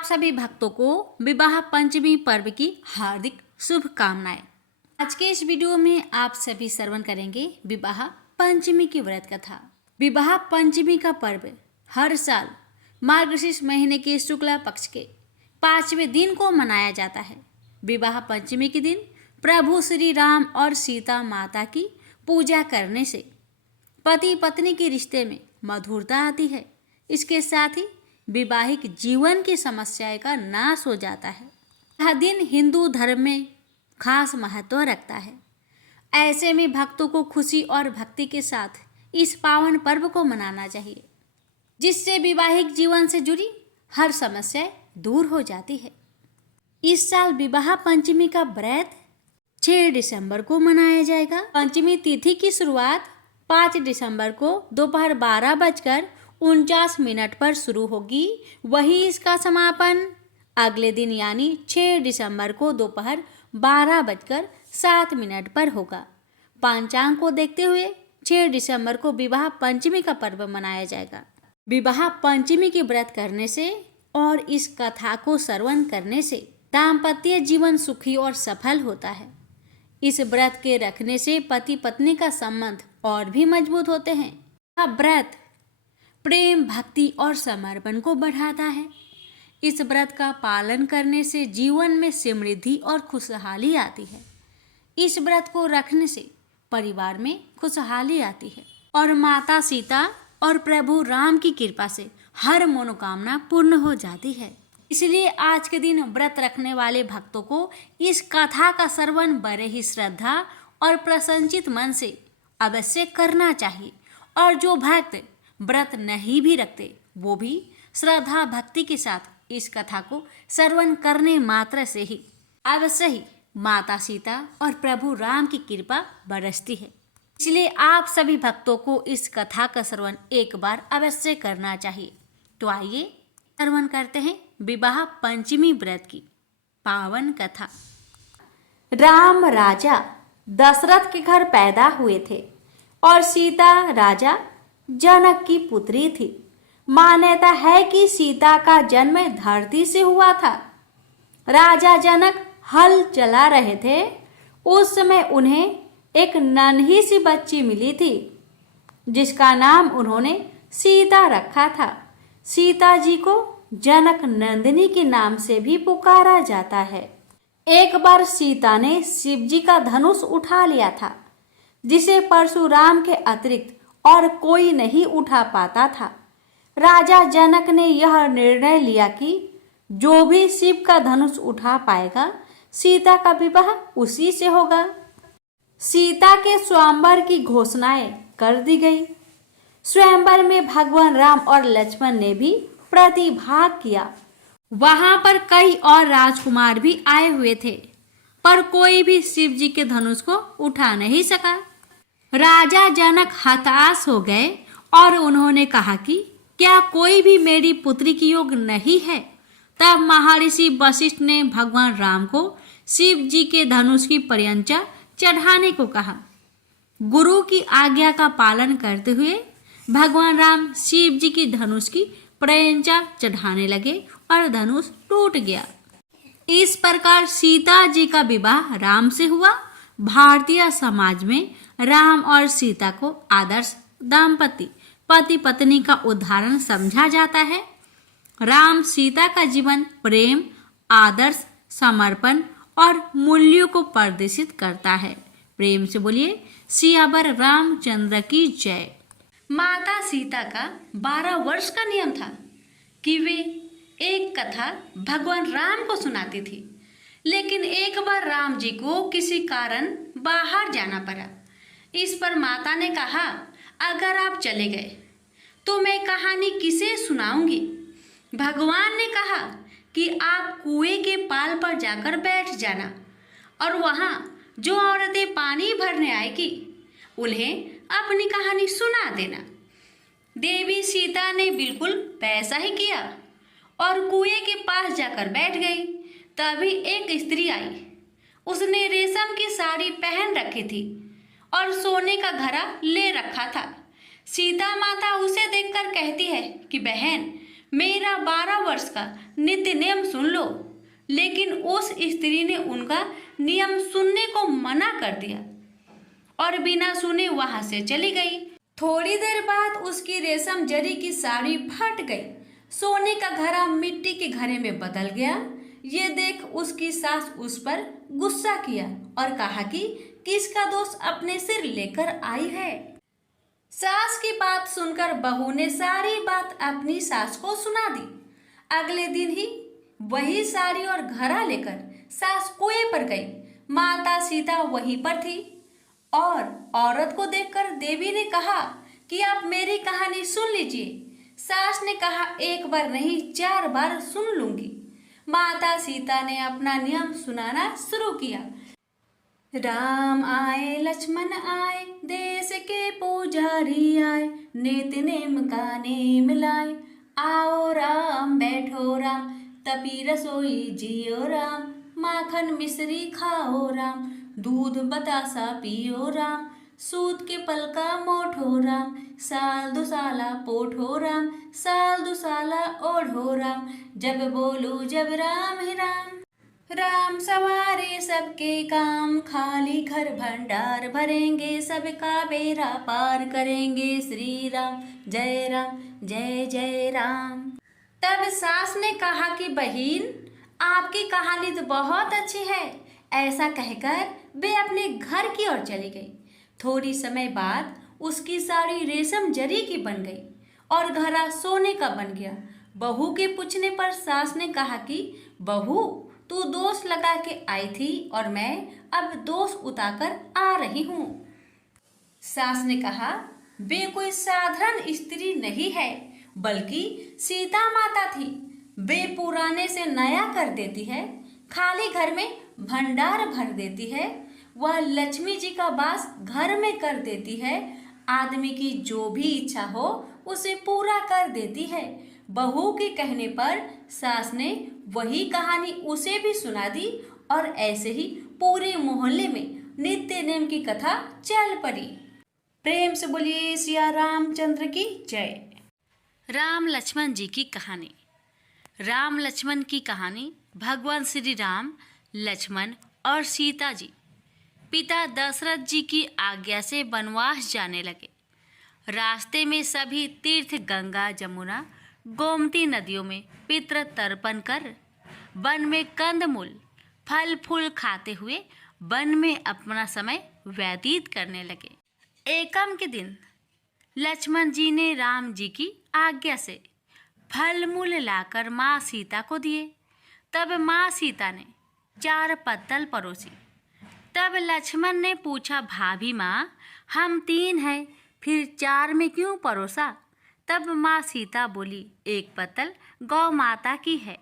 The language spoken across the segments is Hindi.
आप सभी भक्तों को विवाह पंचमी पर्व की हार्दिक शुभकामनाएं। आज के इस वीडियो में आप सभी श्रवण करेंगे विवाह पंचमी की व्रत कथा। विवाह पंचमी का पर्व हर साल मार्गशीर्ष महीने के शुक्ला पक्ष के 5वें दिन को मनाया जाता है। विवाह पंचमी के दिन प्रभु श्री राम और सीता माता की पूजा करने से पति पत्नी के रिश्ते में मधुरता आती है। इसके साथ ही वैवाहिक जीवन की समस्याएं का नाश हो जाता है। यह दिन हिंदू धर्म में खास महत्व रखता है। ऐसे में भक्तों को खुशी और भक्ति के साथ इस पावन पर्व को मनाना चाहिए, जिससे वैवाहिक जीवन से जुड़ी हर समस्या दूर हो जाती है। इस साल विवाह पंचमी का व्रत 6 दिसंबर को मनाया जाएगा। पंचमी तिथि की शुरुआत 5 दिसंबर को दोपहर 12:49 पर शुरू होगी। वही इसका समापन अगले दिन यानी 6 दिसंबर को दोपहर 12:07 पर होगा। पंचांग को देखते हुए 6 दिसंबर को विवाह पंचमी का पर्व मनाया जाएगा। विवाह पंचमी के व्रत करने से और इस कथा को श्रवण करने से दाम्पत्य जीवन सुखी और सफल होता है। इस व्रत के रखने से पति पत्नी का संबंध और भी मजबूत होते हैं। यह व्रत प्रेम, भक्ति और समर्पण को बढ़ाता है। इस व्रत का पालन करने से जीवन में समृद्धि और खुशहाली आती है। इस व्रत को रखने से परिवार में खुशहाली आती है और माता सीता और प्रभु राम की कृपा से हर मनोकामना पूर्ण हो जाती है। इसलिए आज के दिन व्रत रखने वाले भक्तों को इस कथा का श्रवण बड़े ही श्रद्धा और प्रसन्नचित मन से अवश्य करना चाहिए। और जो भक्त व्रत नहीं भी रखते वो भी श्रद्धा भक्ति के साथ इस कथा को श्रवण करने मात्र से ही अवश्य ही माता सीता और प्रभु राम की कृपा बरसती है। इसलिए आप सभी भक्तों को इस कथा का श्रवण एक बार अवश्य करना चाहिए। तो आइए श्रवण करते हैं विवाह पंचमी व्रत की पावन कथा। राम राजा दशरथ के घर पैदा हुए थे और सीता राजा जनक की पुत्री थी। मान्यता है कि सीता का जन्म धरती से हुआ था। राजा जनक हल चला रहे थे। उस समय उन्हें एक नन्ही सी बच्ची मिली थी, जिसका नाम उन्होंने सीता रखा था। सीता जी को जनक नंदिनी के नाम से भी पुकारा जाता है। एक बार सीता ने शिव जी का धनुष उठा लिया था, जिसे परशुराम के अतिरिक्त और कोई नहीं उठा पाता था। राजा जनक ने यह निर्णय लिया कि जो भी शिव का धनुष उठा पाएगा, सीता का विवाह उसी से होगा। सीता के स्वयंवर की घोषणाएं कर दी गई। स्वयंवर में भगवान राम और लक्ष्मण ने भी प्रतिभाग किया। वहां पर कई और राजकुमार भी आए हुए थे, पर कोई भी शिव जी के धनुष को उठा नहीं सका। राजा जनक हताश हो गए और उन्होंने कहा कि क्या कोई भी मेरी पुत्री की योग नहीं है। तब महर्षि वशिष्ठ ने भगवान राम को शिव जी के धनुष की पर्यंचा चढ़ाने को कहा। गुरु की आज्ञा का पालन करते हुए भगवान राम शिव जी की धनुष की पर्यंचा चढ़ाने लगे और धनुष टूट गया। इस प्रकार सीता जी का विवाह राम से हुआ। भारतीय समाज में राम और सीता को आदर्श दाम्पत्य पति पत्नी का उदाहरण समझा जाता है। राम सीता का जीवन प्रेम, आदर्श, समर्पण और मूल्यों को प्रदर्शित करता है। प्रेम से बोलिए सियावर रामचंद्र की जय। माता सीता का 12 वर्ष का नियम था कि वे एक कथा भगवान राम को सुनाती थी। लेकिन एक बार राम जी को किसी कारण बाहर जाना पड़ा। इस पर माता ने कहा, अगर आप चले गए तो मैं कहानी किसे सुनाऊंगी। भगवान ने कहा कि आप कुएं के पाल पर जाकर बैठ जाना और वहाँ जो औरतें पानी भरने आएगी उन्हें अपनी कहानी सुना देना। देवी सीता ने बिल्कुल वैसा ही किया और कुएं के पास जाकर बैठ गई। तभी एक स्त्री आई। उसने रेशम की साड़ी पहन रखी थी और सोने का घड़ा ले रखा था। सीता माता उसे देखकर कहती है कि बहन, मेरा 12 वर्ष का नित्य नियम सुन लो। लेकिन उस स्त्री ने उनका नियम सुनने को मना कर दिया और बिना सुने वहां से चली गई। थोड़ी देर बाद उसकी रेशम जरी की साड़ी फट गई। सोने का घड़ा मिट्टी के घड़े में बदल गया। ये देख उसकी सास उस पर गुस्सा किया और कहा कि किसका दोष अपने सिर लेकर आई है। सास की बात सुनकर बहू ने सारी बात अपनी सास को सुना दी। अगले दिन ही वही साड़ी और घड़ा लेकर सास कुएं पर गई। माता सीता वहीं पर थी और औरत को देखकर देवी ने कहा कि आप मेरी कहानी सुन लीजिए। सास ने कहा, एक बार नहीं 4 बार सुन लूंगी। माता सीता ने अपना नियम सुनाना शुरू किया। राम आए लक्ष्मण आए, देश के पुजारी आए, नित्य नेम का नेम लाए। आओ राम बैठो राम, तपी रसोई जियो राम। माखन मिश्री खाओ राम, दूध बतासा पियो राम। सूत के पलका मोठो राम, साल दुसाला पोठो राम। साल दुसाला ओढ़ो राम, जब बोलू जब राम ही राम। राम सवारे सबके काम, खाली घर भंडार भरेंगे। सबका बेड़ा पार करेंगे, श्री राम जय जय राम। तब सास ने कहा कि बहन, आपकी कहानी तो बहुत अच्छी है। ऐसा कहकर वे अपने घर की ओर चली गई। थोड़ी समय बाद उसकी साड़ी रेशम जरी की बन गई और घड़ा सोने का बन गया। बहू के पूछने पर सास ने कहा कि बहू, तू दोष लगा के आई थी और मैं अब दोष उतारकर आ रही हूँ। सास ने कहा, वे कोई साधारण स्त्री नहीं है, बल्कि सीता माता थी। वे पुराने से नया कर देती है, खाली घर में भंडार भर देती है। वह लक्ष्मी जी का वास घर में कर देती है। आदमी की जो भी इच्छा हो उसे पूरा कर देती है। बहू के कहने पर सास ने वही कहानी उसे भी सुना दी और ऐसे ही पूरे मोहल्ले में नित्य नेम की कथा चल पड़ी। प्रेम से बोलिए सिया रामचंद्र की जय। राम लक्ष्मण जी की कहानी। राम लक्ष्मण की कहानी भगवान श्री राम, लक्ष्मण और सीता जी पिता दशरथ जी की आज्ञा से वनवास जाने लगे। रास्ते में सभी तीर्थ गंगा, जमुना, गोमती नदियों में पितृ तर्पण कर वन में कंदमूल फल फूल खाते हुए वन में अपना समय व्यतीत करने लगे। एकम के दिन लक्ष्मण जी ने राम जी की आज्ञा से फल मूल लाकर माँ सीता को दिए। तब माँ सीता ने 4 पत्तल परोसी। तब लक्ष्मण ने पूछा, भाभी माँ, हम 3 हैं, फिर 4 में क्यों परोसा? तब माँ सीता बोली, 1 पत्तल गौ माता की है।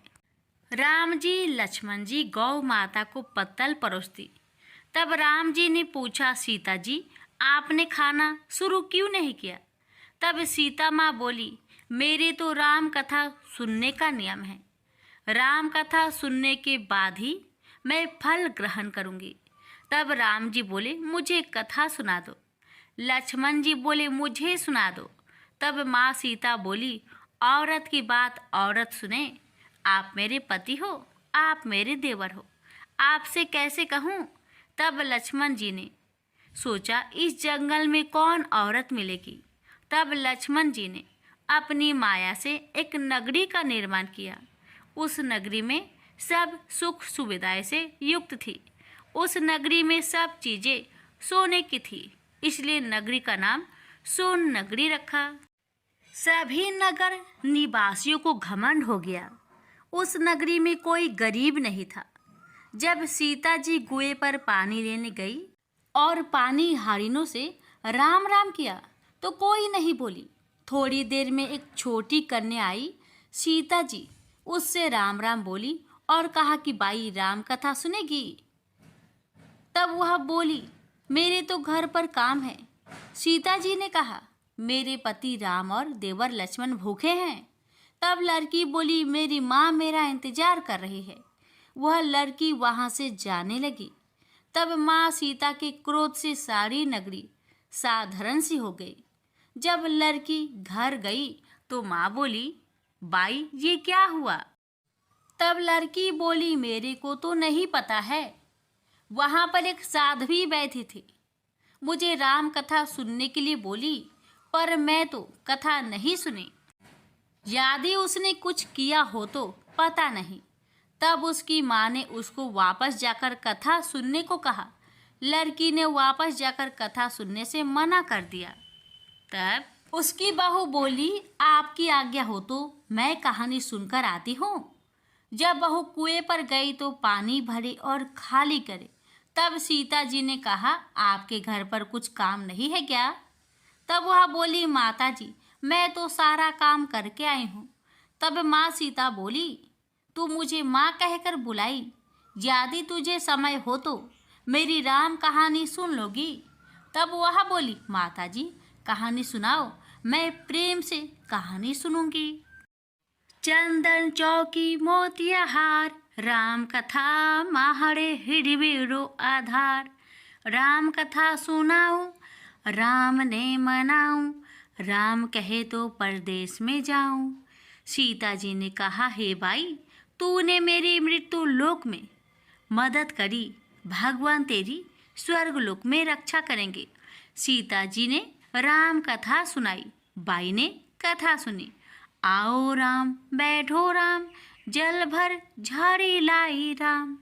राम जी लक्ष्मण जी गौ माता को पत्तल परोसती। तब राम जी ने पूछा, सीता जी, आपने खाना शुरू क्यों नहीं किया? तब सीता माँ बोली, मेरे तो राम कथा सुनने का नियम है। राम कथा सुनने के बाद ही मैं फल ग्रहण करूँगी। तब राम जी बोले, मुझे कथा सुना दो। लक्ष्मण जी बोले, मुझे सुना दो। तब माँ सीता बोली, औरत की बात औरत सुने। आप मेरे पति हो, आप मेरे देवर हो, आपसे कैसे कहूँ? तब लक्ष्मण जी ने सोचा, इस जंगल में कौन औरत मिलेगी। तब लक्ष्मण जी ने अपनी माया से एक नगरी का निर्माण किया। उस नगरी में सब सुख सुविधाएं से युक्त थी। उस नगरी में सब चीज़ें सोने की थी, इसलिए नगरी का नाम सोन नगरी रखा। सभी नगर निवासियों को घमंड हो गया। उस नगरी में कोई गरीब नहीं था। जब सीता जी कुएं पर पानी लेने गई और पानी हारिनों से राम राम किया तो कोई नहीं बोली। थोड़ी देर में एक छोटी कन्या आई। सीता जी उससे राम राम बोली और कहा कि बाई राम कथा सुनेगी। तब वह बोली, मेरे तो घर पर काम है। सीता जी ने कहा, मेरे पति राम और देवर लक्ष्मण भूखे हैं। तब लड़की बोली, मेरी माँ मेरा इंतजार कर रही है। वह लड़की वहाँ से जाने लगी। तब माँ सीता के क्रोध से सारी नगरी साधारण सी हो गई। जब लड़की घर गई तो माँ बोली, बाई, ये क्या हुआ? तब लड़की बोली, मेरे को तो नहीं पता है। वहां पर एक साध्वी बैठी थी, मुझे राम कथा सुनने के लिए बोली, पर मैं तो कथा नहीं सुनी। यदि उसने कुछ किया हो तो पता नहीं। तब उसकी माँ ने उसको वापस जाकर कथा सुनने को कहा। लड़की ने वापस जाकर कथा सुनने से मना कर दिया। तब उसकी बहू बोली, आपकी आज्ञा हो तो मैं कहानी सुनकर आती हूँ। जब बहू कुएं पर गई तो पानी भरे और खाली करे। तब सीता जी ने कहा, आपके घर पर कुछ काम नहीं है क्या? तब वह बोली, माता जी, मैं तो सारा काम करके आई हूँ। तब माँ सीता बोली, तू मुझे माँ कहकर बुलाई, यदि तुझे समय हो तो मेरी राम कहानी सुन लोगी? तब वह बोली, माता जी, कहानी सुनाओ, मैं प्रेम से कहानी सुनूंगी। चंदन चौकी मोतिया हार, राम कथा माहड़े हिड़बिड़ो आधार। राम कथा सुनाऊं, राम ने मनाऊं, राम कहे तो परदेश में जाऊं। सीता जी ने कहा, हे भाई, तूने मेरी मृत्यु लोक में मदद करी, भगवान तेरी स्वर्ग लोक में रक्षा करेंगे। सीता जी ने राम कथा सुनाई। बाई ने कथा सुनी। आओ राम, बैठो राम, जल भर झाड़ी लाई राम।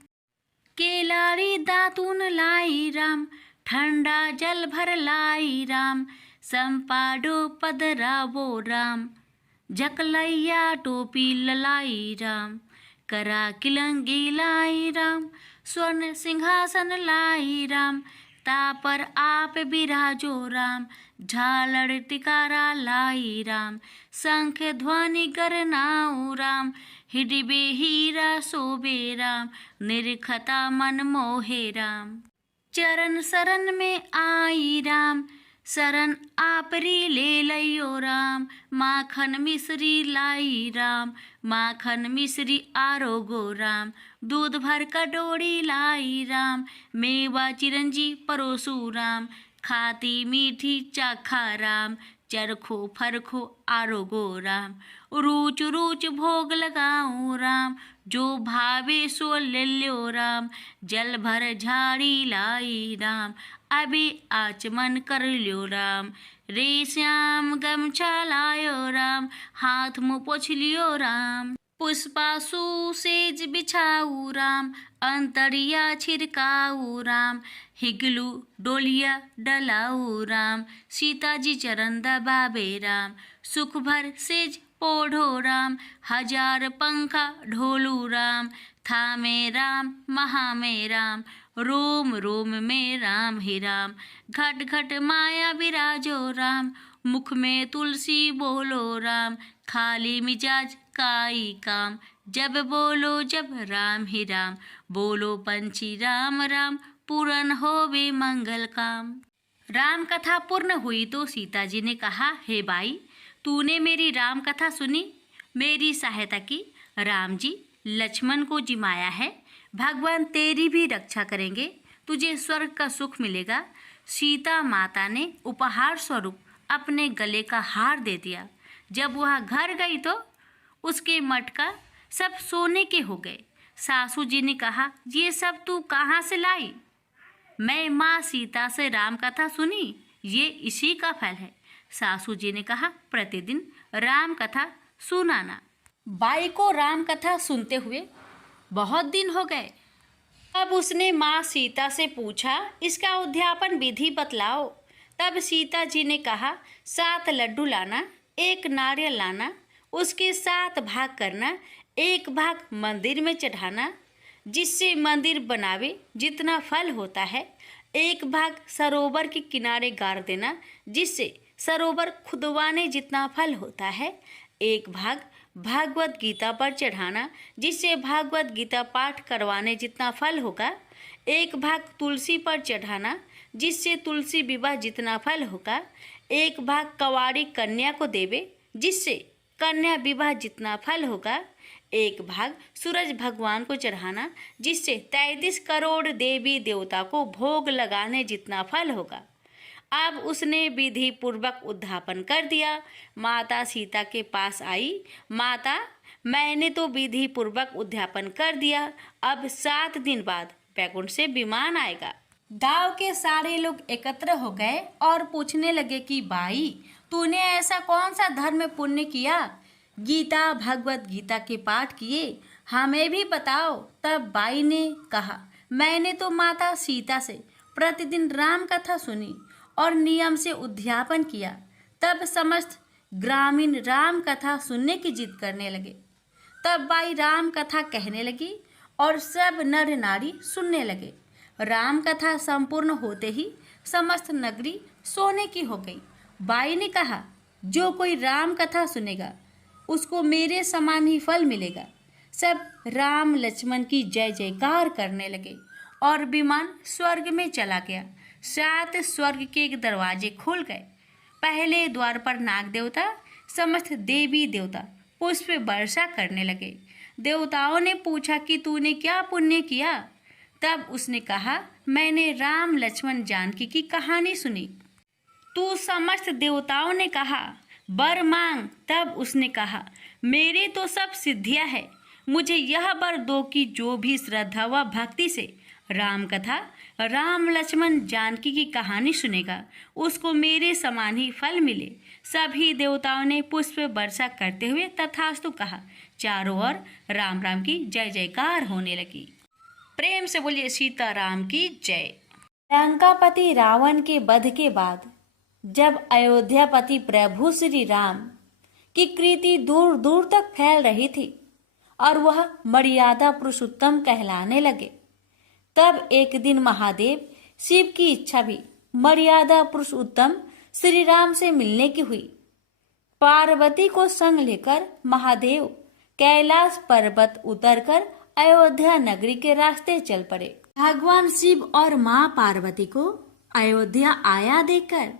केलाड़ी दातून लाई राम, ठंडा जल भर लाई राम। संपाडो पदरावो राम, जकलैया टोपी ललाई राम। करा किलंगी लाई राम, स्वर्ण सिंहासन लाई राम। तापर आप बिराजो राम, झालड़ टिकारा लाई राम। शंख ध्वनि गरनाऊ राम, हिडिबे हीरा शोभे राम। निरखता मन मोहे राम, चरण शरण में आई राम। शरण आपरी ले लइयो राम, माखन मिश्री लाई राम। माखन मिश्री आरोगो राम, दूध भर कटोरी लाई राम। मेवा चिरंजी परोसू राम, खाती मीठी चाखा राम। चरखो फरखो आरोगो राम, रूच रूच भोग लगाऊं राम। जो भावे सो ले लो राम, जल भर झाड़ी लाई राम। अभी आचमन कर लो राम, रे श्याम गमछा लायो राम। हाथ मुँह पोछ लियो राम, पुष्पासु सेज बिछाऊ राम। अंतरिया छिड़काऊ राम, हिगलू डोलिया डलाऊ राम। सीता जी चरण दबावे राम, सुख भर सेज ओढ़ो राम। हजार पंखा ढोलू राम, थामे राम महामे राम। रोम रोम में राम ही राम, घट घट माया विराजो राम। मुख में तुलसी बोलो राम, खाली मिजाज काई काम। जब बोलो जब राम ही राम, बोलो पंछी राम राम। पूर्ण होवे मंगल काम। राम कथा पूर्ण हुई तो सीता जी ने कहा, हे भाई, तूने मेरी राम कथा सुनी, मेरी सहायता की। राम जी, लक्ष्मण को जिमाया है, भगवान तेरी भी रक्षा करेंगे, तुझे स्वर्ग का सुख मिलेगा। सीता माता ने उपहार स्वरूप अपने गले का हार दे दिया। जब वह घर गई तो उसके मटका सब सोने के हो गए। सासू जी ने कहा, ये सब तू कहाँ से लाई? मैं माँ सीता से राम कथा सुनी, ये इसी का फल है। सासू जी ने कहा, प्रतिदिन राम कथा सुनाना। बाई को राम कथा सुनते हुए बहुत दिन हो गए। अब उसने माँ सीता से पूछा, इसका उद्यापन विधि बतलाओ। तब सीता जी ने कहा, 7 लड्डू लाना, 1 नारियल लाना, उसके 7 भाग करना। 1 भाग मंदिर में चढ़ाना, जिससे मंदिर बनावे जितना फल होता है। 1 भाग सरोवर के किनारे गाड़ देना, जिससे सरोवर खुदवाने जितना फल होता है। 1 भाग भागवत गीता पर चढ़ाना, जिससे भागवत गीता पाठ करवाने जितना फल होगा। 1 भाग तुलसी पर चढ़ाना, जिससे तुलसी विवाह जितना फल होगा। 1 भाग कवाड़ी कन्या को देवे, जिससे कन्या विवाह जितना फल होगा। 1 भाग सूरज भगवान को चढ़ाना, जिससे 33 करोड़ देवी देवता को भोग लगाने जितना फल होगा। अब उसने विधि पूर्वक उद्धापन कर दिया। माता सीता के पास आई। माता, मैंने तो विधि पूर्वक उद्यापन कर दिया, अब 7 दिन बाद बैकुंठ से विमान आएगा। गांव के सारे लोग एकत्र हो गए और पूछने लगे कि भाई, तूने ऐसा कौन सा धर्म पुण्य किया? गीता, भगवत गीता के पाठ किए, हमें भी बताओ। तब बाई ने कहा, मैंने तो माता सीता से प्रतिदिन राम कथा सुनी और नियम से उद्यापन किया। तब समस्त ग्रामीण राम कथा सुनने की जिद करने लगे। तब बाई राम कथा कहने लगी और सब नर नारी सुनने लगे। राम कथा संपूर्ण होते ही समस्त नगरी सोने की हो गई। बाई ने कहा, जो कोई राम कथा सुनेगा उसको मेरे समान ही फल मिलेगा। सब राम लक्ष्मण की जय जयकार करने लगे और विमान स्वर्ग में चला गया। 7 स्वर्ग के दरवाजे खुल गए। पहले द्वार पर नाग देवता, समस्त देवी देवता पुष्प वर्षा करने लगे। देवताओं ने पूछा कि तूने क्या पुण्य किया? तब उसने कहा, मैंने राम लक्ष्मण जानकी की कहानी सुनी। तू समस्त देवताओं ने कहा, वर मांग। तब उसने कहा, मेरे तो सब सिद्धियां है, मुझे यह वर दो कि जो भी श्रद्धा व भक्ति से राम कथा, राम लक्ष्मण जानकी की कहानी सुनेगा उसको मेरे समान ही फल मिले। सभी देवताओं ने पुष्प वर्षा करते हुए तथास्तु कहा। चारों ओर राम राम की जय जयकार होने लगी। प्रेम से बोलिए सीताराम की जय। लंकापति रावण के वध के बाद जब अयोध्यापति प्रभु श्री राम की कीर्ति दूर दूर तक फैल रही थी और वह मर्यादा पुरुषोत्तम कहलाने लगे, तब एक दिन महादेव शिव की इच्छा भी मर्यादा पुरुषोत्तम श्री राम से मिलने की हुई। पार्वती को संग लेकर महादेव कैलाश पर्वत उतरकर अयोध्या नगरी के रास्ते चल पड़े। भगवान शिव और माँ पार्वती को अयोध्या आया देखकर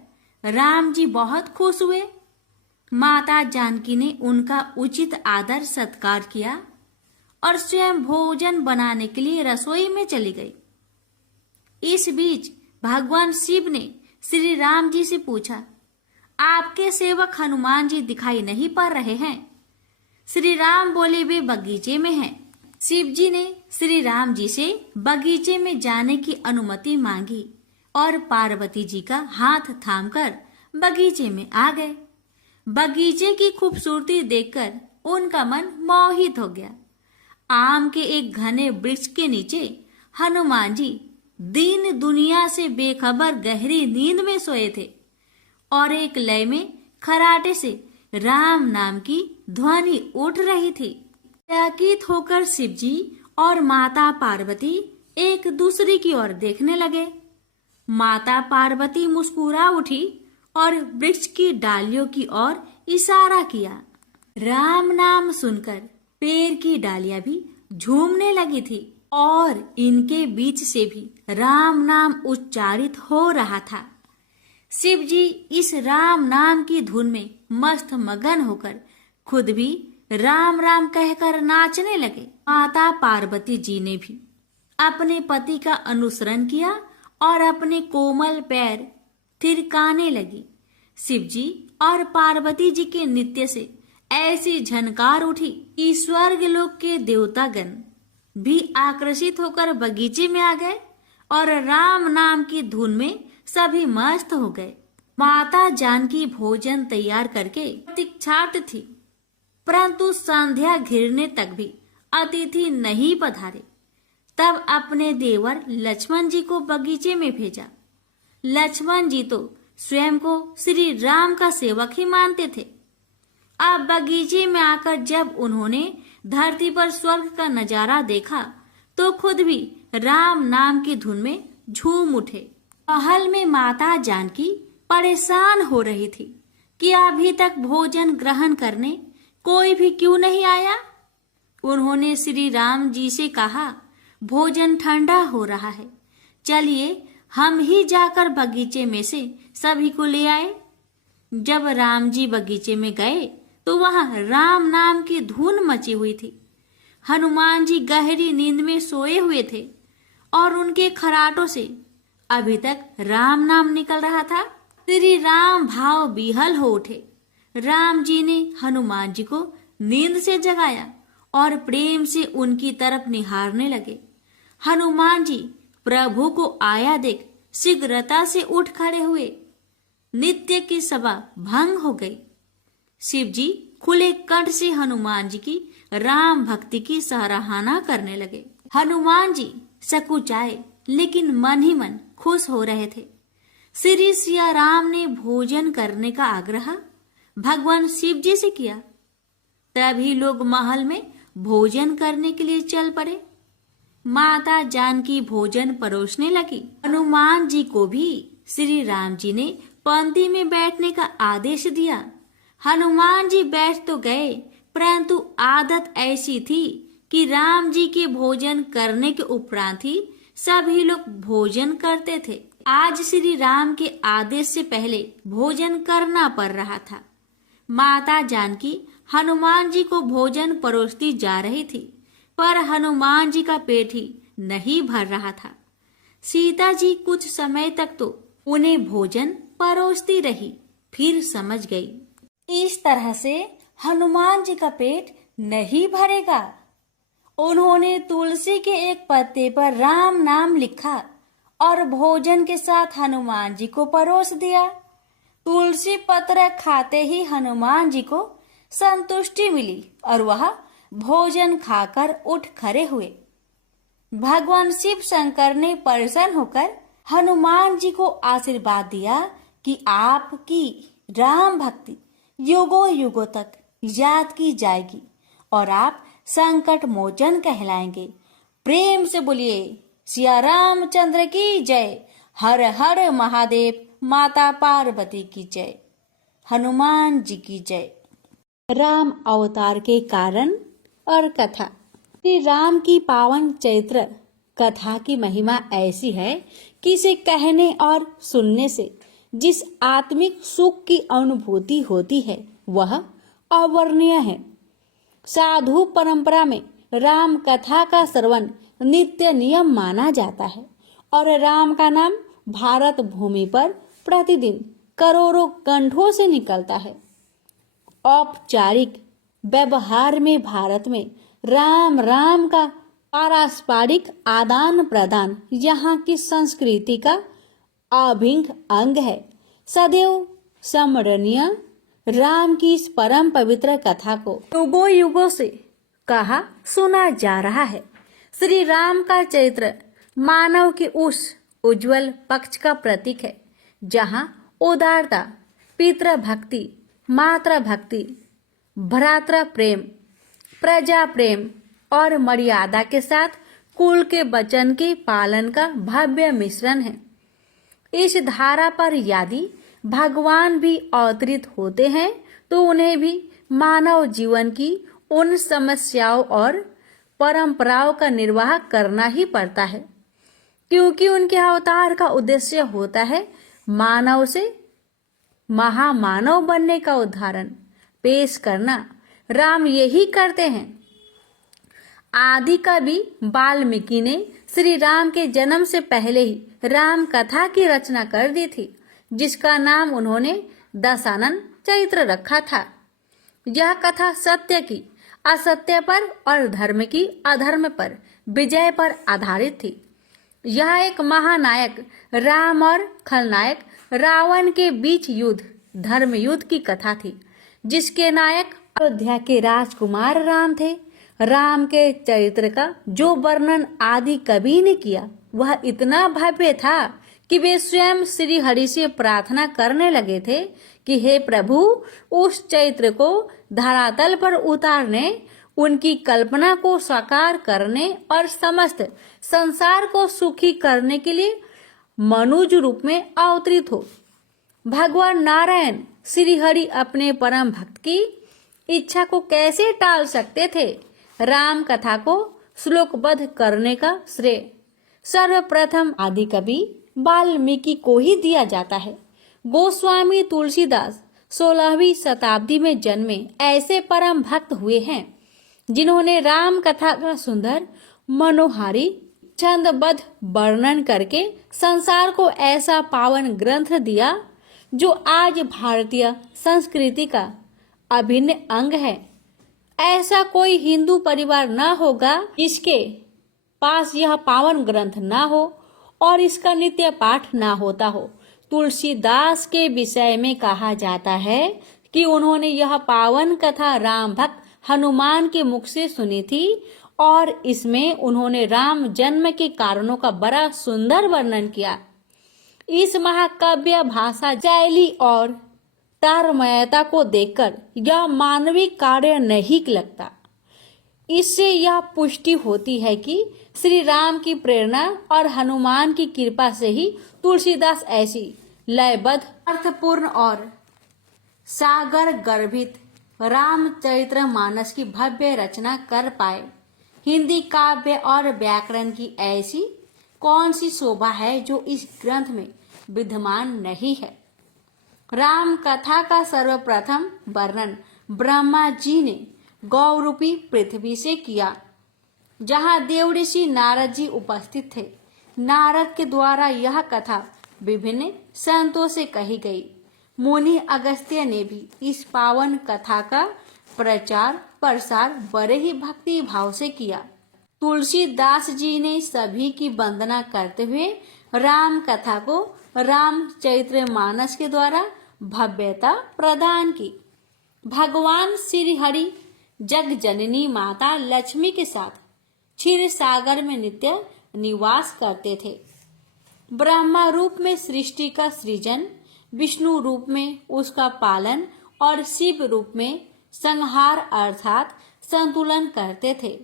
राम जी बहुत खुश हुए। माता जानकी ने उनका उचित आदर सत्कार किया और स्वयं भोजन बनाने के लिए रसोई में चली गई। इस बीच भगवान शिव ने श्री राम जी से पूछा, आपके सेवक हनुमान जी दिखाई नहीं पड़ रहे हैं? श्री राम बोले, वे बगीचे में हैं। शिव जी ने श्री राम जी से बगीचे में जाने की अनुमति मांगी और पार्वती जी का हाथ थामकर बगीचे में आ गए। बगीचे की खूबसूरती देखकर उनका मन मोहित हो गया। आम के एक घने वृक्ष के नीचे हनुमान जी दीन दुनिया से बेखबर गहरी नींद में सोए थे और एक लय में खराटे से राम नाम की ध्वनि उठ रही थी। चकित होकर शिव जी और माता पार्वती एक दूसरे की ओर देखने लगे। माता पार्वती मुस्कुरा उठी और वृक्ष की डालियों की ओर इशारा किया। राम नाम सुनकर पेड़ की डालियां भी झूमने लगी थी और इनके बीच से भी राम नाम उच्चारित हो रहा था। शिव जी इस राम नाम की धुन में मस्त मगन होकर खुद भी राम राम कहकर नाचने लगे। माता पार्वती जी ने भी अपने पति का अनुसरण किया और अपने कोमल पैर थिरकाने लगी। शिव जी और पार्वती जी के नृत्य से ऐसी झनकार उठी कि स्वर्गलोक के देवतागण भी आकर्षित होकर बगीचे में आ गए और राम नाम की धुन में सभी मस्त हो गए। माता जानकी भोजन तैयार करके प्रतीक्षार्थ थी, परंतु संध्या घिरने तक भी अतिथि नहीं पधारे। तब अपने देवर लक्ष्मण जी को बगीचे में भेजा। लक्ष्मण जी तो स्वयं को श्री राम का सेवक ही मानते थे। अब बगीचे में आकर जब उन्होंने धरती पर स्वर्ग का नजारा देखा तो खुद भी राम नाम की धुन में झूम उठे। महल में माता जानकी परेशान हो रही थी कि अभी तक भोजन ग्रहण करने कोई भी क्यों नहीं आया। उन्होंने श्री राम जी से कहा, भोजन ठंडा हो रहा है, चलिए हम ही जाकर बगीचे में से सभी को ले आए। जब राम जी बगीचे में गए तो वहां राम नाम की धुन मची हुई थी। हनुमान जी गहरी नींद में सोए हुए थे और उनके खराटों से अभी तक राम नाम निकल रहा था। श्री राम भाव विहल हो उठे। राम जी ने हनुमान जी को नींद से जगाया और प्रेम से उनकी तरफ निहारने लगे। हनुमान जी प्रभु को आया देख शीघ्रता से उठ खड़े हुए। नित्य की सभा भंग हो गई। शिव जी खुले कंठ से हनुमान जी की राम भक्ति की सराहना करने लगे। हनुमान जी सकुचाए लेकिन मन ही मन खुश हो रहे थे। श्री सिया राम ने भोजन करने का आग्रह भगवान शिव जी से किया। तभी लोग महल में भोजन करने के लिए चल पड़े। माता जानकी भोजन परोसने लगी। हनुमान जी को भी श्री राम जी ने पंक्ति में बैठने का आदेश दिया। हनुमान जी बैठ तो गए, परंतु आदत ऐसी थी कि राम जी के भोजन करने के उपरांत ही सभी लोग भोजन करते थे। आज श्री राम के आदेश से पहले भोजन करना पड़ रहा था। माता जानकी हनुमान जी को भोजन परोसती जा रही थी, पर हनुमान जी का पेट ही नहीं भर रहा था। सीता जी कुछ समय तक तो उन्हें भोजन परोसती रही, फिर समझ गई इस तरह से हनुमान जी का पेट नहीं भरेगा। उन्होंने तुलसी के एक पत्ते पर राम नाम लिखा और भोजन के साथ हनुमान जी को परोस दिया। तुलसी पत्र खाते ही हनुमान जी को संतुष्टि मिली और वह भोजन खाकर उठ खड़े हुए। भगवान शिव शंकर ने प्रसन्न होकर हनुमान जी को आशीर्वाद दिया कि आपकी राम भक्ति युगों युगों तक याद की जाएगी और आप संकट मोचन कहलाएंगे। प्रेम से बोलिए सिया रामचंद्र की जय। हर हर महादेव। माता पार्वती की जय। हनुमान जी की जय। राम अवतार के कारण और कथा। श्री राम की पावन चैत्र कथा की महिमा ऐसी है कि इसे कहने और सुनने से जिस आत्मिक सुख की अनुभूति होती है वह अवर्णनीय है। साधु परंपरा में राम कथा का श्रवण नित्य नियम माना जाता है और राम का नाम भारत भूमि पर प्रतिदिन करोड़ों कंठों से निकलता है। औपचारिक व्यवहार में भारत में राम राम का पारस्परिक आदान प्रदान यहाँ की संस्कृति का अभिन्न अंग है। सदैव स्मरणीय राम की इस परम पवित्र कथा को युगों युगों से कहा सुना जा रहा है। श्री राम का चरित्र मानव के उस उज्जवल पक्ष का प्रतीक है जहाँ उदारता, पितृ भक्ति, मातृ भक्ति, भ्रातृ प्रेम, प्रजा प्रेम और मर्यादा के साथ कुल के वचन के पालन का भव्य मिश्रण है। इस धारा पर यदि भगवान भी अवतरित होते हैं तो उन्हें भी मानव जीवन की उन समस्याओं और परंपराओं का निर्वाह करना ही पड़ता है, क्योंकि उनके अवतार का उद्देश्य होता है मानव से महामानव बनने का उदाहरण पेश करना। राम यही करते हैं। आदि कवि वाल्मीकि ने श्री राम के जन्म से पहले ही राम कथा की रचना कर दी थी, जिसका नाम उन्होंने दशानन चरित्र रखा था। यह कथा सत्य की असत्य पर और धर्म की अधर्म पर विजय पर आधारित थी। यह एक महानायक राम और खलनायक रावण के बीच युद्ध, धर्म युद्ध की कथा थी, जिसके नायक अयोध्या के राजकुमार राम थे। राम के चरित्र का जो वर्णन आदि कवि ने किया वह इतना भव्य था कि वे स्वयं श्री हरि से प्रार्थना करने लगे थे कि हे प्रभु, उस चरित्र को धरातल पर उतारने, उनकी कल्पना को साकार करने और समस्त संसार को सुखी करने के लिए मनुज रूप में अवतरित हो। भगवान नारायण श्री हरि अपने परम भक्त की इच्छा को कैसे टाल सकते थे। राम कथा को श्लोकबद्ध करने का श्रेय सर्वप्रथम आदि कवि वाल्मीकि को ही दिया जाता है। गोस्वामी तुलसीदास 16वीं शताब्दी में जन्मे ऐसे परम भक्त हुए हैं जिन्होंने राम कथा का सुंदर मनोहारी छंदबद्ध वर्णन करके संसार को ऐसा पावन ग्रंथ दिया जो आज भारतीय संस्कृति का अभिन्न अंग है। ऐसा कोई हिंदू परिवार न होगा जिसके पास यह पावन ग्रंथ न हो और इसका नित्य पाठ न होता हो। तुलसीदास के विषय में कहा जाता है कि उन्होंने यह पावन कथा राम भक्त हनुमान के मुख से सुनी थी और इसमें उन्होंने राम जन्म के कारणों का बड़ा सुंदर वर्णन किया। इस महाकाव्य भाषा शैली और तारमयता को देखकर यह मानवीय कार्य नहीं लगता। इससे यह पुष्टि होती है कि श्री राम की प्रेरणा और हनुमान की कृपा से ही तुलसीदास ऐसी लयबद्ध, अर्थपूर्ण और सागर गर्भित रामचरितमानस की भव्य रचना कर पाए। हिंदी काव्य और व्याकरण की ऐसी कौन सी शोभा है जो इस ग्रंथ में विद्यमान नहीं है। राम कथा का सर्वप्रथम वर्णन ब्रह्मा जी ने गौरूपी पृथ्वी से किया, जहाँ देवऋषि नारद जी उपस्थित थे। नारद के द्वारा यह कथा विभिन्न संतों से कही गई। मुनि अगस्त्य ने भी इस पावन कथा का प्रचार प्रसार बड़े ही भक्ति भाव से किया। तुलसीदास जी ने सभी की वंदना करते हुए राम कथा को रामचरितमानस के द्वारा भव्यता प्रदान की। भगवान श्री हरि जग जननी माता लक्ष्मी के साथ क्षीर सागर में नित्य निवास करते थे। ब्रह्मा रूप में सृष्टि का सृजन, विष्णु रूप में उसका पालन और शिव रूप में संहार अर्थात संतुलन करते थे।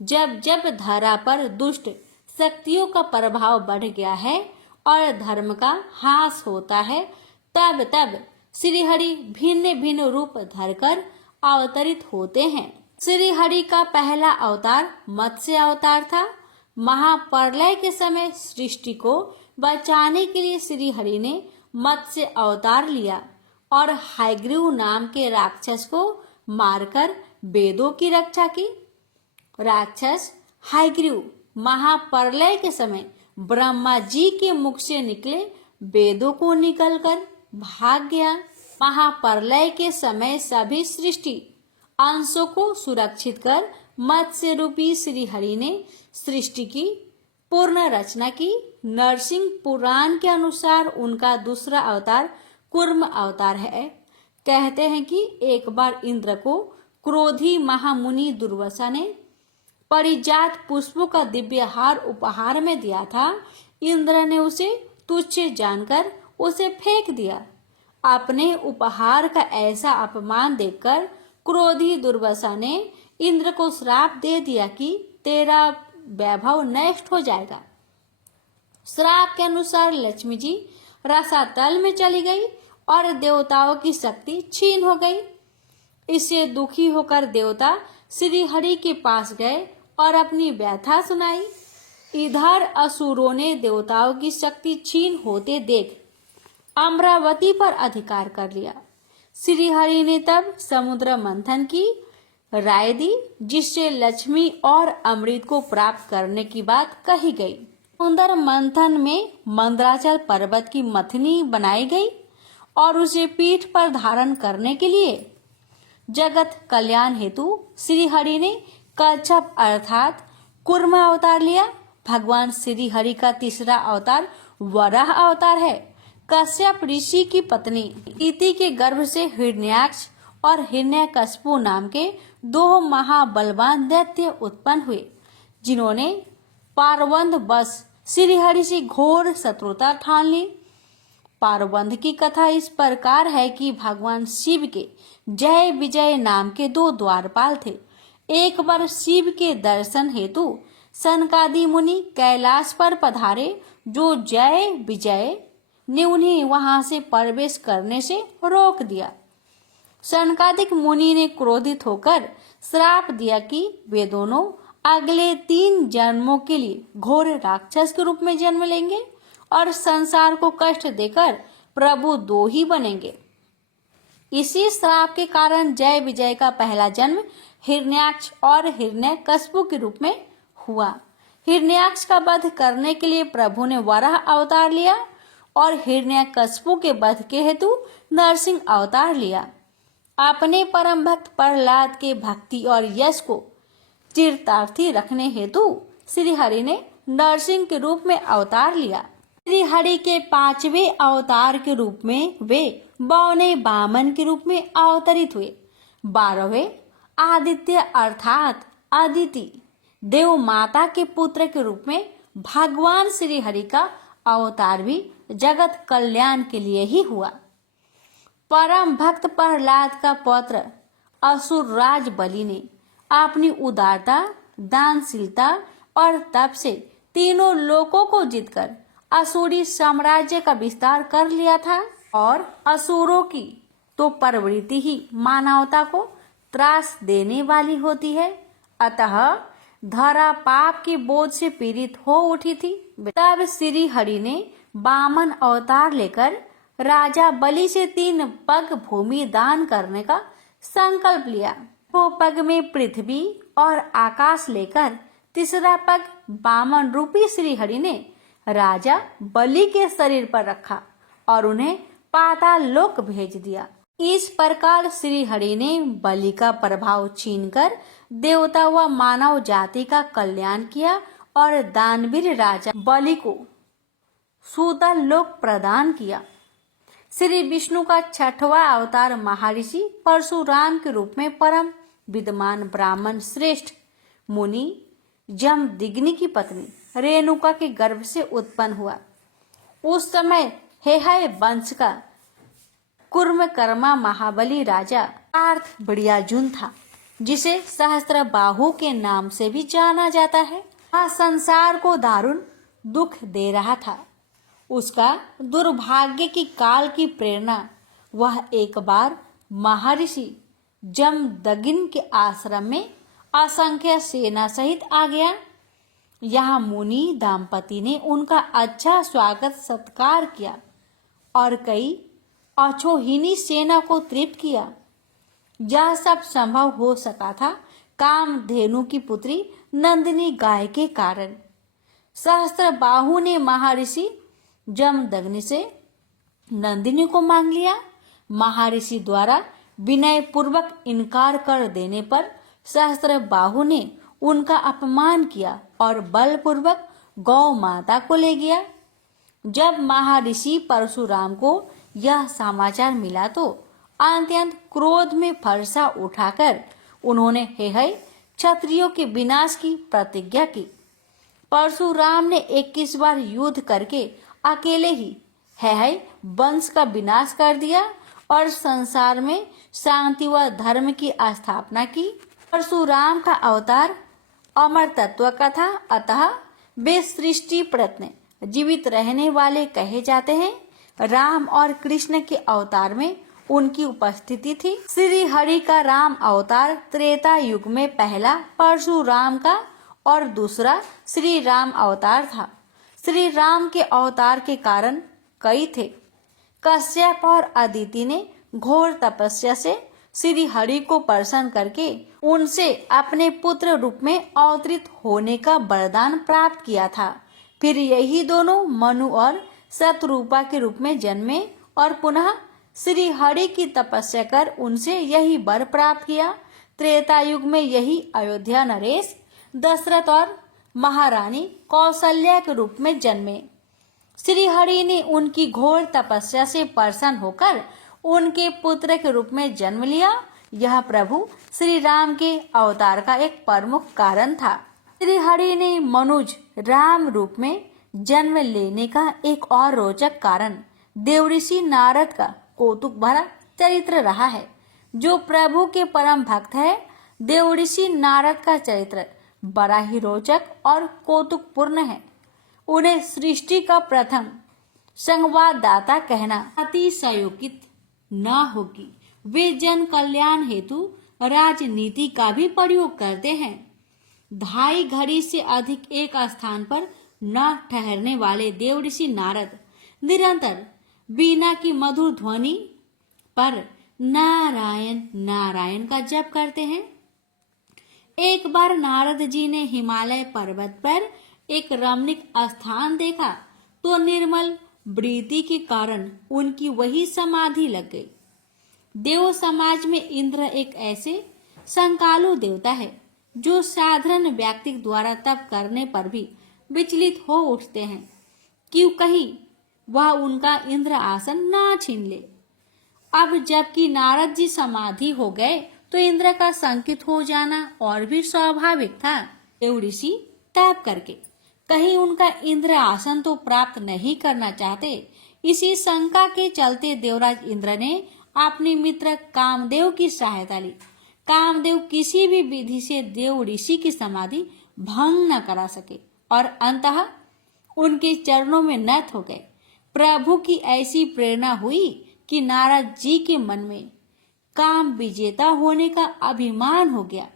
जब जब धरा पर दुष्ट शक्तियों का प्रभाव बढ़ गया है और धर्म का ह्रास होता है, तब तब श्री हरि भिन्न भिन्न रूप धरकर अवतरित होते हैं। श्री हरि का पहला अवतार मत्स्य अवतार था। महाप्रलय के समय सृष्टि को बचाने के लिए श्री हरि ने मत्स्य अवतार लिया और हयग्रीव नाम के राक्षस को मारकर वेदों की रक्षा की। राक्षस हयग्रीव महाप्रलय के समय ब्रह्मा जी के मुख से निकले वेदों को निकलकर भाग गया। महाप्रलय के समय सभी सृष्टि अंशों को सुरक्षित कर मत्स्य रूपी श्री हरि ने सृष्टि की पूर्ण रचना की। नरसिंह पुराण के अनुसार उनका दूसरा अवतार कूर्म अवतार है। कहते हैं कि एक बार इंद्र को क्रोधी महामुनि दुर्वासा ने परिजात पुष्पों का दिव्य हार उपहार में दिया था। इंद्र ने उसे तुच्छ जानकर उसे फेंक दिया। अपने उपहार का ऐसा अपमान देखकर क्रोधी दुर्वासा ने इंद्र को श्राप दे दिया कि तेरा वैभव नष्ट हो जाएगा। श्राप के अनुसार लक्ष्मी जी रसातल में चली गई और देवताओं की शक्ति छीन हो गई। इससे दुखी होकर देवता श्री हरि के पास गए और अपनी व्यथा सुनाई। इधर असुरों ने देवताओं की शक्ति छीन होते देख अमरावती पर अधिकार कर लिया। श्री हरि ने तब समुद्र मंथन की राय दी, जिससे लक्ष्मी और अमृत को प्राप्त करने की बात कही गई। समुद्र मंथन में मंदराचल पर्वत की मथनी बनाई गई और उसे पीठ पर धारण करने के लिए जगत कल्याण हेतु श्री हरि ने कच्छप अर्थात कूर्म अवतार लिया। भगवान श्री हरि का तीसरा अवतार वराह अवतार है। कश्यप ऋषि की पत्नी इति के गर्भ से हिरण्याक्ष और हिरण्यकश्यपु नाम के दो महाबलवान दैत्य उत्पन्न हुए, जिन्होंने पारवंध बस श्री हरि से घोर शत्रुता ठान ली। पारवंध की कथा इस प्रकार है कि भगवान शिव के जय विजय नाम के दो द्वारपाल थे। एक बार शिव के दर्शन हेतु सनकादि मुनि कैलाश पर पधारे, जो जय विजय ने उन्हें वहां से प्रवेश करने से रोक दिया। सनकादिक मुनि ने क्रोधित होकर श्राप दिया कि वे दोनों अगले 3 जन्मों के लिए घोर राक्षस के रूप में जन्म लेंगे और संसार को कष्ट देकर प्रभु 2 ही बनेंगे। इसी श्राप के कारण जय विजय का पहला जन्म हिरण्याक्ष और हिरण्यकश्यपु के रूप में हुआ। हिरण्याक्ष का वध करने के लिए प्रभु ने वराह अवतार लिया। और हिरण्यकशिपु के वध के हेतु नरसिंह अवतार लिया। अपने परम भक्त प्रहलाद के भक्ति और यश को चिरतार्थी रखने हेतु श्री हरि ने नरसिंह के रूप में अवतार लिया। श्री हरि के 5वें अवतार के रूप में वे 52वें वामन के रूप में अवतरित हुए। 12वें आदित्य अर्थात अदिति देव माता के पुत्र के रूप में भगवान श्री हरि का अवतार भी जगत कल्याण के लिए ही हुआ। परम भक्त प्रहलाद का पुत्र असुरराज बलि ने अपनी उदारता, दानशीलता और तप से तीनों लोकों को जीतकर असुरी साम्राज्य का विस्तार कर लिया था। और असुरों की तो प्रवृत्ति ही मानवता को त्रास देने वाली होती है। अतः धरा पाप के बोझ से पीड़ित हो उठी थी। तब श्री हरि ने वामन अवतार लेकर राजा बलि से 3 पग भूमि दान करने का संकल्प लिया। 2 पग में पृथ्वी और आकाश लेकर तीसरा पग वामन रूपी श्री हरि ने राजा बलि के शरीर पर रखा और उन्हें पाताल लोक भेज दिया। इस प्रकार श्री हरि ने बलि का प्रभाव छीनकर देवता व मानव जाति का कल्याण किया और दानवीर राजा बलि को सूतल लोक प्रदान किया। श्री विष्णु का 6वां अवतार महर्षि परशुराम के रूप में परम विद्वान ब्राह्मण श्रेष्ठ मुनि जमदग्नि की पत्नी रेणुका के गर्भ से उत्पन्न हुआ। उस समय हेहय वंश का कुर्मकर्मा महाबली राजा पार्थ बड़ियाजुन था, जिसे सहस्त्र बाहु के नाम से भी जाना जाता है। वह संसार को दारुण दुख दे रहा था। उसका दुर्भाग्य की काल की प्रेरणा वह एक बार महर्षि जमदग्नि के आश्रम में असंख्य सेना सहित आ गया। यहाँ मुनि दंपति ने उनका अच्छा स्वागत सत्कार किया और कई अछोहिनी सेना को तृप्त किया। यह सब संभव हो सका था कामधेनु की पुत्री नंदिनी गाय के कारण। सहस्त्र बाहु ने महर्षि जमदग्नि से नंदिनी को मांग लिया। महर्षि द्वारा विनय पूर्वक इनकार कर देने पर सहस्त्र बाहु ने उनका अपमान किया और बलपूर्वक गौ माता को ले गया। जब महर्षि परशुराम को यह समाचार मिला तो अत्यंत क्रोध में फरसा उठाकर उन्होंने हेहय क्षत्रियों के विनाश की प्रतिज्ञा की। परशुराम ने 21 बार युद्ध करके अकेले ही हेहय वंश का विनाश कर दिया और संसार में शांति व धर्म की स्थापना की। परशुराम का अवतार अमर तत्व का था, अतः वे सृष्टि प्रत्न जीवित रहने वाले कहे जाते हैं। राम और कृष्ण के अवतार में उनकी उपस्थिति थी। श्री हरि का राम अवतार त्रेता युग में पहला परशुराम का और दूसरा श्री राम अवतार था। श्री राम के अवतार के कारण कई थे। कश्यप और अदिति ने घोर तपस्या से श्री हरि को प्रसन्न करके उनसे अपने पुत्र रूप में अवतरित होने का वरदान प्राप्त किया था। फिर यही दोनों मनु और शतरूपा के रूप में जन्मे और पुनः श्री हरि की तपस्या कर उनसे यही वर प्राप्त किया। त्रेता युग में यही अयोध्या नरेश दशरथ और महारानी कौशल्या के रूप में जन्मे। श्री हरि ने उनकी घोर तपस्या से प्रसन्न होकर उनके पुत्र के रूप में जन्म लिया। यह प्रभु श्री राम के अवतार का एक प्रमुख कारण था। श्री हरि ने मनुज राम रूप में जन्म लेने का एक और रोचक कारण देवऋषि नारद का कौतुक भरा चरित्र रहा है। जो प्रभु के परम भक्त है, देवऋषि नारद का चरित्र बड़ा ही रोचक और कौतुकपूर्ण है। उन्हें सृष्टि का प्रथम संवाददाता कहना अतिशयोक्ति न होगी। वे जन कल्याण हेतु राजनीति का भी प्रयोग करते हैं। 2.5 घड़ी से अधिक एक स्थान पर न ठहरने वाले देवऋषि नारद निरंतर बीना की मधुर ध्वनि पर नारायण नारायण का जप करते हैं। एक बार नारद जी ने हिमालय पर्वत पर एक रमणीक स्थान देखा तो निर्मल वृद्धि के कारण उनकी वही समाधि लग गई। देव समाज में इंद्र एक ऐसे संकालु देवता है जो साधारण व्यक्ति द्वारा तप करने पर भी विचलित हो उठते हैं कि कहीं वह उनका इंद्र आसन ना छीन ले। अब जबकि नारद जी समाधि हो गए तो इंद्र का संकित हो जाना और भी स्वाभाविक था। देव ऋषि तप करके कहीं उनका इंद्र आसन तो प्राप्त नहीं करना चाहते। इसी शंका के चलते देवराज इंद्र ने अपने मित्र कामदेव की सहायता ली। कामदेव किसी भी विधि से देव ऋषि की समाधि भंग न करा सके और अंततः उनके चरणों में नत हो गए। प्रभु की ऐसी प्रेरणा हुई कि नारद जी के मन में काम विजेता होने का अभिमान हो गया।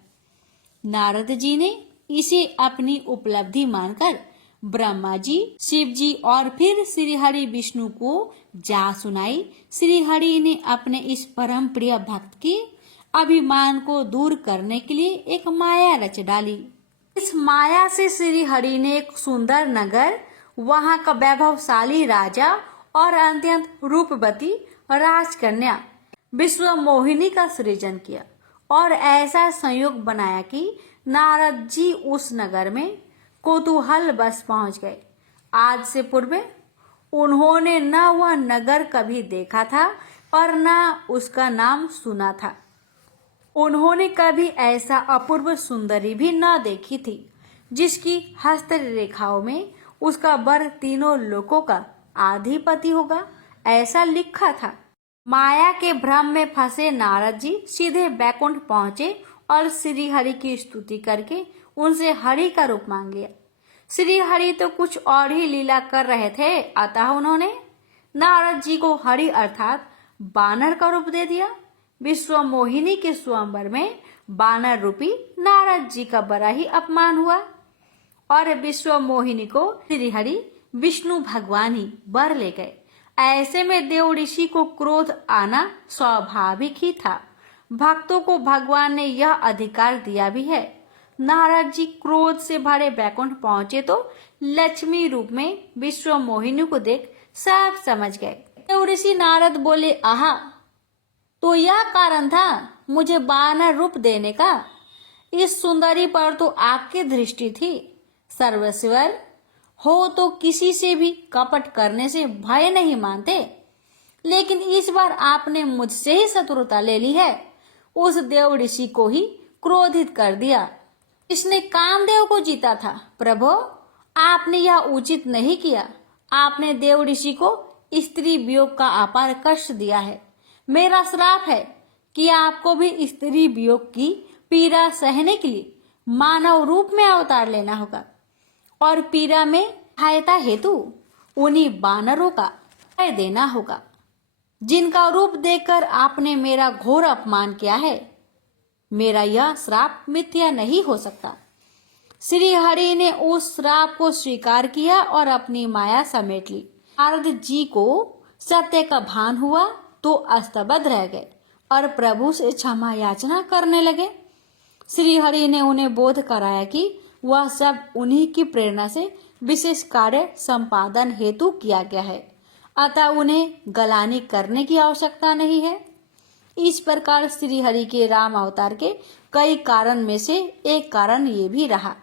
नारद जी ने इसे अपनी उपलब्धि मानकर ब्रह्मा जी, शिव जी और फिर श्री हरि विष्णु को जा सुनाई। श्री हरि ने अपने इस परम प्रिय भक्त के अभिमान को दूर करने के लिए एक माया रच डाली। इस माया से श्री हरि ने एक सुंदर नगर, वहां का वैभवशाली राजा और अत्यंत रूपवती राजकन्या विश्व मोहिनी का सृजन किया और ऐसा संयोग बनाया कि नारद जी उस नगर में कौतूहल बस पहुंच गए। आज से पूर्व उन्होंने न वह नगर कभी देखा था और न उसका नाम सुना था। उन्होंने कभी ऐसा अपूर्व सुंदरी भी न देखी थी जिसकी हस्तरेखाओं में उसका वर तीनों लोकों का आधिपति होगा, ऐसा लिखा था। माया के भ्रम में फंसे नारद जी सीधे बैकुंठ पहुंचे और श्री हरि की स्तुति करके उनसे हरि का रूप मांग लिया। श्री हरि तो कुछ और ही लीला कर रहे थे, अतः उन्होंने नारद जी को हरि अर्थात बानर का रूप दे दिया। विश्व मोहिनी के स्वयंवर में बानर रूपी नारद जी का बड़ा ही अपमान हुआ और विश्व मोहिनी को श्री हरि विष्णु भगवान ही वर ले गए। ऐसे में देव ऋषि को क्रोध आना स्वाभाविक ही था। भक्तों को भगवान ने यह अधिकार दिया भी है। नारद जी क्रोध से भरे बैकुंठ पहुंचे तो लक्ष्मी रूप में विश्व मोहिनी को देख सब समझ गए। देव ऋषि नारद बोले, आहा, तो यह कारण था मुझे बानर रूप देने का। इस सुंदरी पर तो आपकी दृष्टि थी। सर्वेश्वर हो तो किसी से भी कपट करने से भय नहीं मानते, लेकिन इस बार आपने मुझसे ही शत्रुता ले ली है। उस देव ऋषि को ही क्रोधित कर दिया। इसने कामदेव को जीता था। प्रभु, आपने यह उचित नहीं किया। आपने देव ऋषि को स्त्री वियोग का अपार कष्ट दिया है। मेरा श्राप है कि आपको भी स्त्री वियोग की पीड़ा सहने के लिए मानव रूप में अवतार लेना होगा और पीड़ा में सहायता हेतु उन्हीं बानरों का भय देना होगा जिनका रूप देखकर आपने मेरा घोर अपमान किया है। मेरा यह श्राप मिथ्या नहीं हो सकता। श्री हरि ने उस श्राप को स्वीकार किया और अपनी माया समेट ली। नारद जी को सत्य का भान हुआ तो स्तब्ध रह गए और प्रभु से क्षमा याचना करने लगे। श्री हरि ने उन्हें बोध कराया कि वह सब उन्हीं की प्रेरणा से विशेष कार्य संपादन हेतु किया गया है, अतः उन्हें गलानी करने की आवश्यकता नहीं है। इस प्रकार श्री हरि के राम अवतार के कई कारण में से एक कारण ये भी रहा।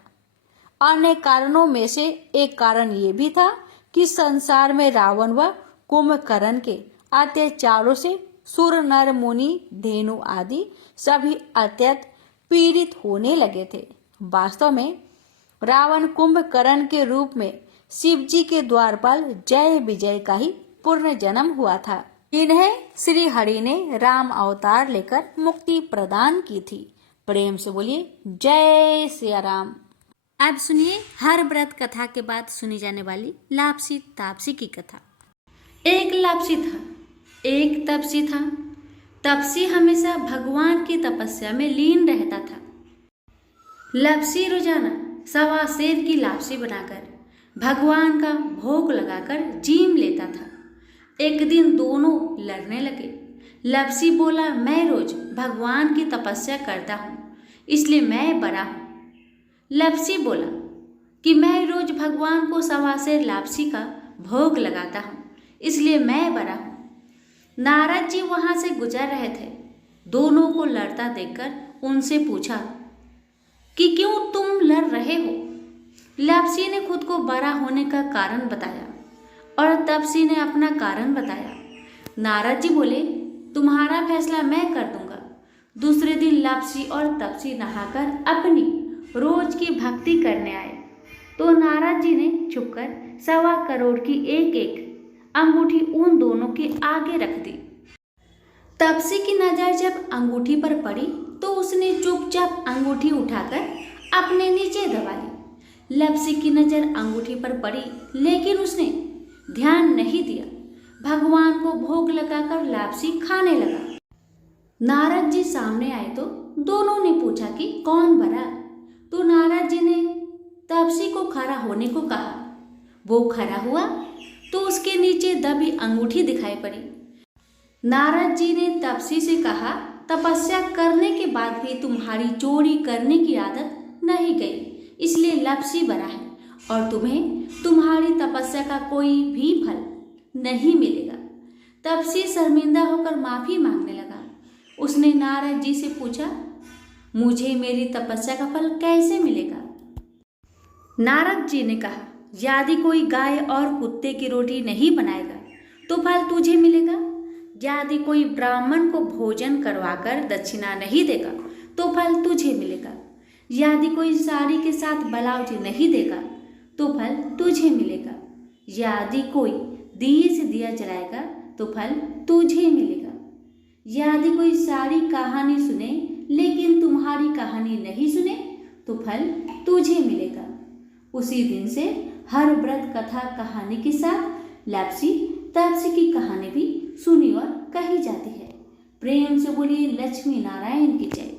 अन्य कारणों में से एक कारण ये भी था कि संसार में रावण व कुंभकर्ण के अत्याचारों से सुर, नर, मुनि, धेनु आदि सभी अत्यंत पीड़ित होने लगे थे। वास्तव में रावण कुंभकर्ण के रूप में शिव जी के द्वारपाल जय विजय का ही पूर्ण जन्म हुआ था। इन्हें श्री हरि ने राम अवतार लेकर मुक्ति प्रदान की थी। प्रेम से बोलिए जय सिया राम। अब सुनिए हर व्रत कथा के बाद सुनी जाने वाली लापसी तापसी की कथा। एक लापसी था, एक तपसी था। तपसी हमेशा भगवान की तपस्या में लीन रहता था। लापसी रोजाना सवा सेर की लापसी बनाकर भगवान का भोग लगाकर जीम लेता था। एक दिन दोनों लड़ने लगे। लापसी बोला, मैं रोज भगवान की तपस्या करता हूँ, इसलिए मैं बड़ा हूँ। लापसी बोला कि मैं रोज भगवान को सवा सेर लापसी का भोग लगाता हूँ, इसलिए मैं बरा हूं। नारद जी वहां से गुजर रहे थे। दोनों को लड़ता देखकर उनसे पूछा कि क्यों तुम लड़ रहे हो। लाप्सी ने खुद को बड़ा होने का कारण बताया और तपसी ने अपना कारण बताया। नारद जी बोले, तुम्हारा फैसला मैं कर दूंगा। दूसरे दिन लाप्सी और तपसी नहाकर अपनी रोज की भक्ति करने आए तो नारद जी ने छुपकर 1.25 करोड़ की एक एक अंगूठी उन दोनों के आगे रख दी। तपसी की नजर जब अंगूठी पर पड़ी तो उसने चुपचाप अंगूठी उठाकर अपने नीचे दबा ली। लाप्सी की नजर अंगूठी पर पड़ी लेकिन उसने ध्यान नहीं दिया। भगवान को भोग लगाकर लाप्सी खाने लगा। नारद जी सामने आए तो दोनों ने पूछा कि कौन बरा। तो नारद जी ने तपसी को खड़ा होने को कहा। वो खड़ा हुआ तो उसके नीचे दबी अंगूठी दिखाई पड़ी। नारद जी ने तपसी से कहा, तपस्या करने के बाद भी तुम्हारी चोरी करने की आदत नहीं गई, इसलिए लाप्सी बरा है और तुम्हें तुम्हारी तपस्या का कोई भी फल नहीं मिलेगा। तपसी शर्मिंदा होकर माफी मांगने लगा। उसने नारद जी से पूछा, मुझे मेरी तपस्या का फल कैसे मिलेगा। नारद जी ने कहा, यदि कोई गाय और कुत्ते की रोटी नहीं बनाएगा तो फल तुझे मिलेगा। यदि कोई ब्राह्मण को भोजन करवाकर दक्षिणा नहीं देगा तो फल तुझे मिलेगा। यदि कोई साड़ी के साथ ब्लाउज नहीं देगा तो फल तुझे मिलेगा। यदि कोई दिए से दिया जलाएगा तो फल तुझे मिलेगा। यदि कोई सारी कहानी सुने लेकिन तुम्हारी कहानी नहीं सुने तो फल तुझे मिलेगा। उसी दिन से हर व्रत कथा कहानी के साथ लाप्सी तपसी की कहानी भी सुनी और कही जाती है। प्रेम से बोलिए लक्ष्मी नारायण की जय।